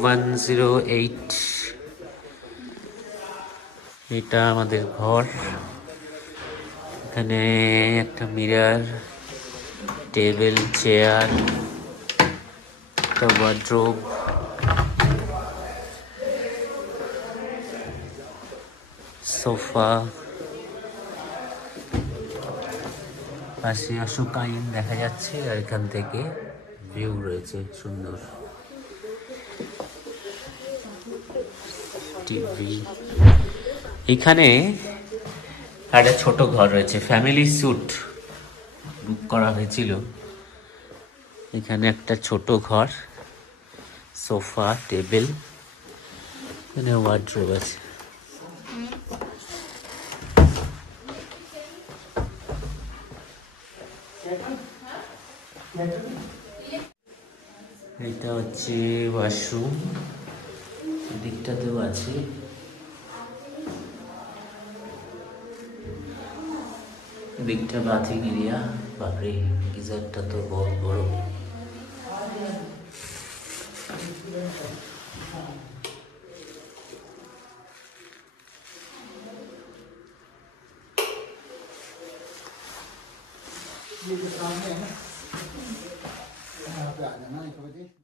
One zero eight এটা আমাদের ঘর। এখানে একটা মিরার টেবিল চেয়ার একটা ওয়ার্ড্রোব সোফা পাশে অশোক আইন দেখা যাচ্ছে আর এখান থেকে। ভিউ রয়েছে, সুন্দর। টিভি। এখানে একটা ছোট ঘর রয়েছে, ফ্যামিলি স্যুট বুক করা হয়েছিল। এখানে একটা ছোট ঘর, সোফা, টেবিল, এখানে ওয়ার্ড্রোব আছে। এটা হচ্ছে ওয়াশরুম দিকটাতেও আছে দিকটা বাথিং এরিয়া বাপরে গিজারটা তো বহুত বড় ये जो सामने है بعد ما يفرق